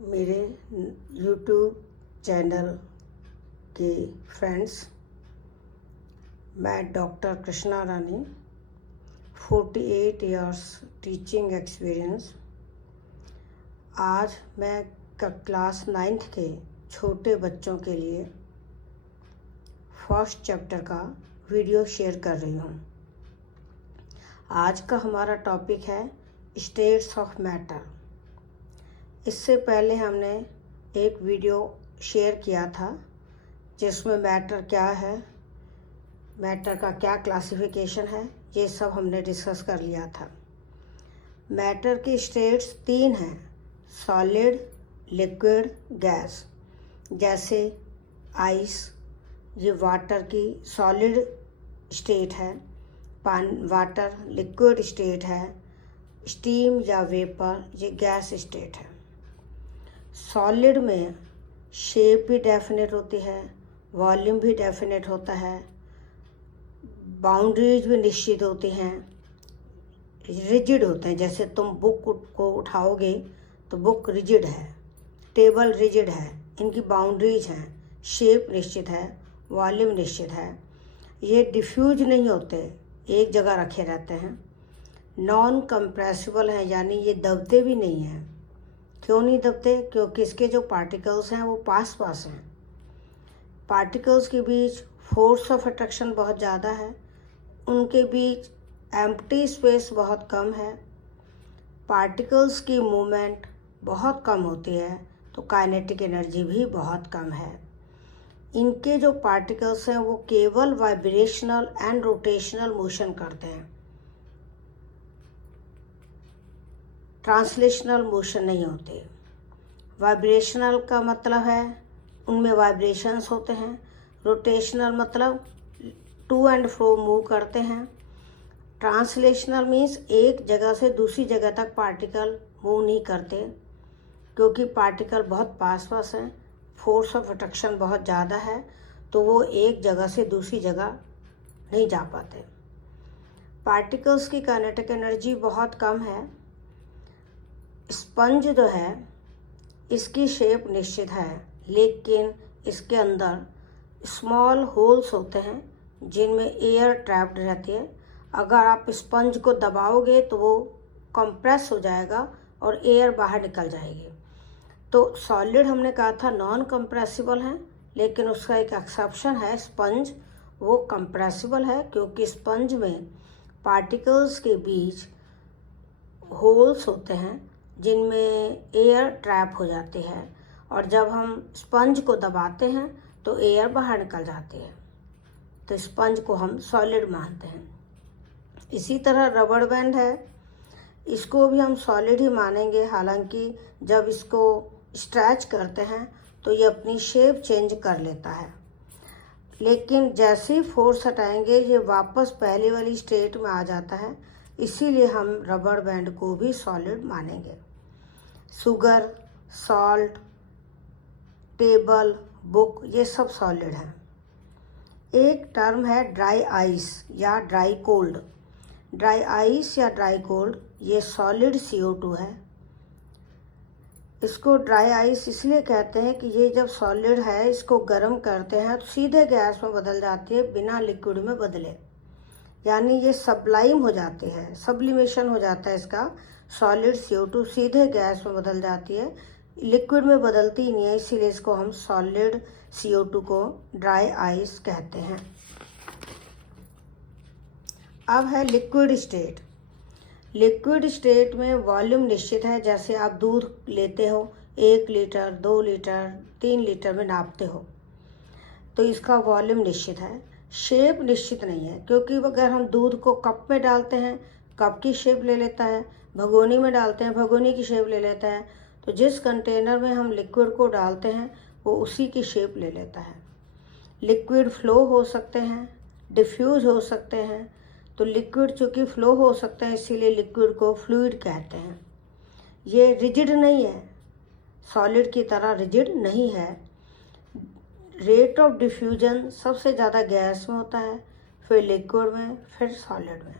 मेरे YouTube channel के friends, मैं डॉक्टर कृष्णा रानी, 48 इयर्स टीचिंग एक्सपीरियंस। आज मैं क्लास 9th के छोटे बच्चों के लिए फर्स्ट चैप्टर का वीडियो शेयर कर रही हूँ। आज का हमारा टॉपिक है स्टेट्स ऑफ मैटर। इससे पहले हमने एक वीडियो शेयर किया था जिसमें मैटर क्या है, मैटर का क्या क्लासिफिकेशन है, ये सब हमने डिस्कस कर लिया था। मैटर की स्टेट्स 3 हैं: सॉलिड, लिक्विड, गैस। जैसे आइस, ये वाटर की सॉलिड स्टेट है, वाटर लिक्विड स्टेट है, स्टीम या वेपर ये गैस स्टेट है। सॉलिड में शेप भी डेफिनेट होती है, वॉल्यूम भी डेफिनेट होता है, बाउंड्रीज भी निश्चित होती हैं, रिजिड होते हैं। जैसे तुम बुक को उठाओगे तो बुक रिजिड है, टेबल रिजिड है, इनकी बाउंड्रीज हैं, शेप निश्चित है, वॉल्यूम निश्चित है। ये डिफ्यूज नहीं होते, एक जगह रखे रहते हैं। नॉन कंप्रेसिबल हैं, यानी ये दबते भी नहीं हैं। क्यों नहीं दबते? क्योंकि इसके जो पार्टिकल्स हैं वो पास पास हैं। पार्टिकल्स के बीच फोर्स ऑफ अट्रैक्शन बहुत ज़्यादा है, उनके बीच एम्प्टी स्पेस बहुत कम है, पार्टिकल्स की मूवमेंट बहुत कम होती है, तो काइनेटिक एनर्जी भी बहुत कम है। इनके जो पार्टिकल्स हैं वो केवल वाइब्रेशनल एंड रोटेशनल मोशन करते हैं, ट्रांसलेशनल मोशन नहीं होते। वाइब्रेशनल का मतलब है उनमें वाइब्रेशंस होते हैं, रोटेशनल मतलब टू एंड फ्रो मूव करते हैं, ट्रांसलेशनल मीन्स एक जगह से दूसरी जगह तक पार्टिकल मूव नहीं करते, क्योंकि पार्टिकल बहुत पास पास हैं, फोर्स ऑफ अट्रैक्शन बहुत ज़्यादा है, तो वो एक जगह से दूसरी जगह नहीं जा पाते। पार्टिकल्स की काइनेटिक एनर्जी बहुत कम है। स्पंज जो है इसकी शेप निश्चित है, लेकिन इसके अंदर स्मॉल होल्स होते हैं जिनमें एयर ट्रैप्ड रहती है। अगर आप स्पंज को दबाओगे तो वो कंप्रेस हो जाएगा और एयर बाहर निकल जाएगी। तो सॉलिड हमने कहा था नॉन कंप्रेसिबल है, लेकिन उसका एक एक्सेप्शन है स्पंज, वो कंप्रेसिबल है, क्योंकि स्पंज में पार्टिकल्स के बीच होल्स होते हैं जिनमें एयर ट्रैप हो जाती है, और जब हम स्पंज को दबाते हैं तो एयर बाहर निकल जाती है, तो स्पंज को हम सॉलिड मानते हैं। इसी तरह रबड़ बैंड है, इसको भी हम सॉलिड ही मानेंगे, हालांकि जब इसको स्ट्रेच करते हैं तो ये अपनी शेप चेंज कर लेता है, लेकिन जैसे ही फोर्स हटाएंगे ये वापस पहले वाली स्टेट में आ जाता है, इसीलिए हम रबड़ बैंड को भी सॉलिड मानेंगे। शुगर, सॉल्ट, टेबल, बुक ये सब सॉलिड हैं। एक टर्म है ड्राई आइस या ड्राई कोल्ड। ड्राई आइस या ड्राई कोल्ड ये सॉलिड CO2 है। इसको ड्राई आइस इसलिए कहते हैं कि ये जब सॉलिड है इसको गर्म करते हैं तो सीधे गैस में बदल जाती है बिना लिक्विड में बदले, यानी ये सब्लाइम हो जाती है, सब्लिमेशन हो जाता है इसका। सॉलिड CO2 सीधे गैस में बदल जाती है, लिक्विड में बदलती ही नहीं है, इसीलिए इसको हम सॉलिड CO2 को ड्राई आइस कहते हैं। अब है लिक्विड स्टेट। लिक्विड स्टेट में वॉल्यूम निश्चित है। जैसे आप दूध लेते हो 1 लीटर, 2 लीटर, 3 लीटर में नापते हो, तो इसका वॉल्यूम निश्चित है। शेप निश्चित नहीं है, क्योंकि अगर हम दूध को कप में डालते हैं कप की शेप ले लेता है, भगोनी में डालते हैं भगोनी की शेप ले लेता है, तो जिस कंटेनर में हम लिक्विड को डालते हैं वो उसी की शेप ले लेता है। लिक्विड फ्लो हो सकते हैं, डिफ्यूज हो सकते हैं, तो लिक्विड चूँकि फ्लो हो सकते हैं इसीलिए लिक्विड को फ्लूइड कहते हैं। ये रिजिड नहीं है, सॉलिड की तरह रिजिड नहीं है। रेट ऑफ डिफ्यूजन सबसे ज़्यादा गैस में होता है, फिर लिक्विड में, फिर सॉलिड में।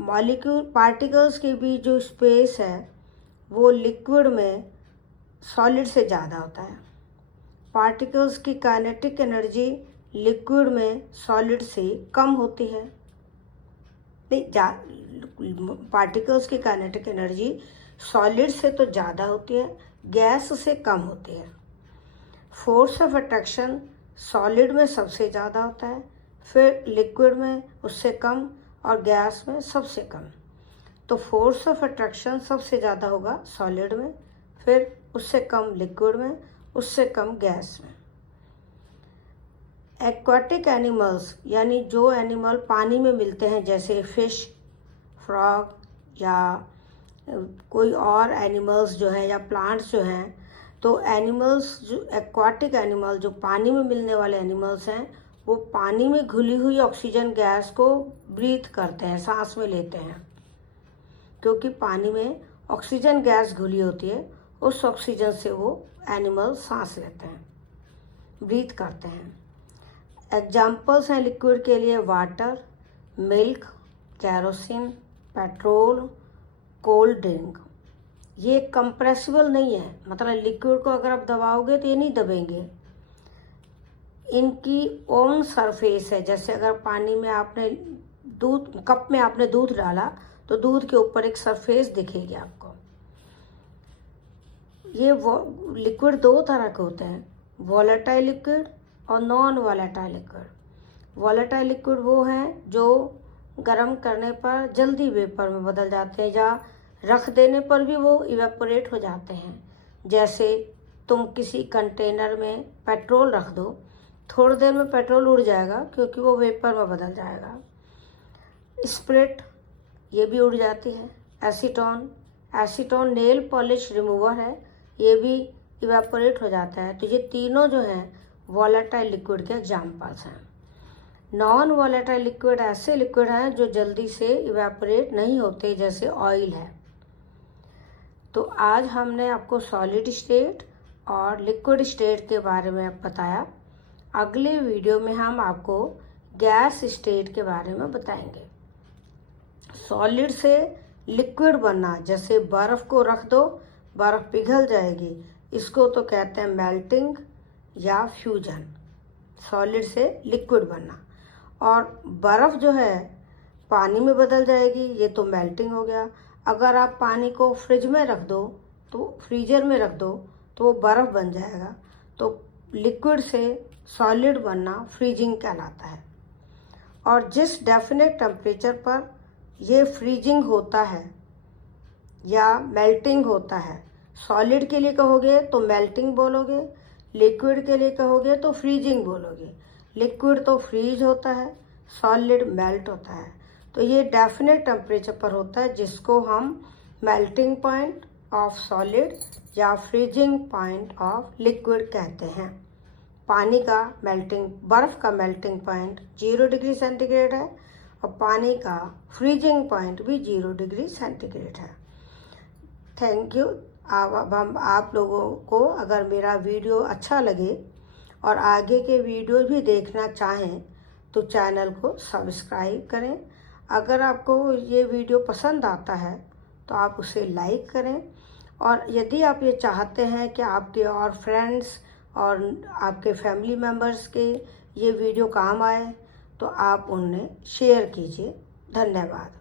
मॉलिक्यूल पार्टिकल्स के बीच जो स्पेस है वो लिक्विड में सॉलिड से ज़्यादा होता है। पार्टिकल्स की काइनेटिक एनर्जी लिक्विड में सॉलिड से कम होती है। नहीं, पार्टिकल्स की काइनेटिक एनर्जी सॉलिड से तो ज़्यादा होती है, गैस से कम होती है। फोर्स ऑफ अट्रैक्शन सॉलिड में सबसे ज़्यादा होता है, फिर लिक्विड में उससे कम और गैस में सबसे कम। तो फोर्स ऑफ अट्रैक्शन सबसे ज़्यादा होगा सॉलिड में, फिर उससे कम लिक्विड में, उससे कम गैस में। एक्वाटिक एनिमल्स यानी जो एनिमल पानी में मिलते हैं, जैसे फिश, फ्रॉग या कोई और एनिमल्स जो हैं या प्लांट्स जो हैं, तो एनिमल्स जो एक्वाटिक एनिमल जो पानी में मिलने वाले एनिमल्स हैं, वो पानी में घुली हुई ऑक्सीजन गैस को ब्रीथ करते हैं, सांस में लेते हैं। क्योंकि पानी में ऑक्सीजन गैस घुली होती है, उस ऑक्सीजन से वो एनिमल सांस लेते हैं, ब्रीथ करते हैं। एग्जाम्पल्स हैं लिक्विड के लिए water, milk, kerosene, petrol, cold drink. ये कंप्रेसिबल नहीं है, मतलब लिक्विड को अगर आप दबाओगे तो ये नहीं दबेंगे। इनकी ओन सरफेस है, जैसे अगर पानी में आपने कप में आपने दूध डाला तो दूध के ऊपर एक सरफेस दिखेगी आपको। ये लिक्विड दो तरह के होते हैं, वॉलेटाइल लिक्विड और non volatile liquid. Volatile liquid वो हैं जो गर्म करने पर जल्दी वेपर में बदल जाते हैं, या रख देने पर भी वो इवेपोरेट हो जाते हैं। जैसे तुम किसी कंटेनर में पेट्रोल रख दो, थोड़ी देर में पेट्रोल उड़ जाएगा क्योंकि वो वेपर में बदल जाएगा। स्प्रिट, ये भी उड़ जाती है। एसीटोन नेल पॉलिश रिमूवर है, ये भी इवेपोरेट हो जाता है। तो ये तीनों जो हैं वॉलेटाइल लिक्विड के एग्जाम्पल्स हैं। नॉन वॉलेटाइल लिक्विड ऐसे लिक्विड हैं जो जल्दी से इवेपोरेट नहीं होते, जैसे ऑयल है। तो आज हमने आपको सॉलिड स्टेट और लिक्विड स्टेट के बारे में बताया। अगले वीडियो में हम आपको गैस स्टेट के बारे में बताएंगे। सॉलिड से लिक्विड बनना, जैसे बर्फ़ को रख दो, बर्फ़ पिघल जाएगी, इसको तो कहते हैं मेल्टिंग या फ्यूजन। सॉलिड से लिक्विड बनना। और बर्फ़ जो है पानी में बदल जाएगी, ये तो मेल्टिंग हो गया। अगर आप पानी को फ्रिज में रख दो, तो फ्रीजर में रख दो, तो वो बर्फ़ बन जाएगा। तो लिक्विड से सॉलिड बनना फ्रीजिंग कहलाता है। और जिस डेफिनेट टेम्परेचर पर ये फ्रीजिंग होता है या मेल्टिंग होता है, सॉलिड के लिए कहोगे तो मेल्टिंग बोलोगे, लिक्विड के लिए कहोगे तो फ्रीजिंग बोलोगे। लिक्विड तो फ्रीज होता है, सॉलिड मेल्ट होता है। तो ये डेफिनेट टेम्परेचर पर होता है, जिसको हम मेल्टिंग पॉइंट ऑफ सॉलिड या फ्रीजिंग पॉइंट ऑफ लिक्विड कहते हैं। पानी का बर्फ़ का मेल्टिंग पॉइंट 0 डिग्री सेंटीग्रेड है और पानी का फ्रीजिंग पॉइंट भी 0 डिग्री सेंटीग्रेड है। Thank you. अब हम आप लोगों को अगर मेरा वीडियो अच्छा लगे और आगे के वीडियो भी देखना चाहें तो चैनल को सब्सक्राइब करें। अगर आपको ये वीडियो पसंद आता है तो आप उसे लाइक करें, और यदि आप ये चाहते हैं कि आपके और फ्रेंड्स और आपके फैमिली मेम्बर्स के ये वीडियो काम आए तो आप उन्हें शेयर कीजिए। धन्यवाद।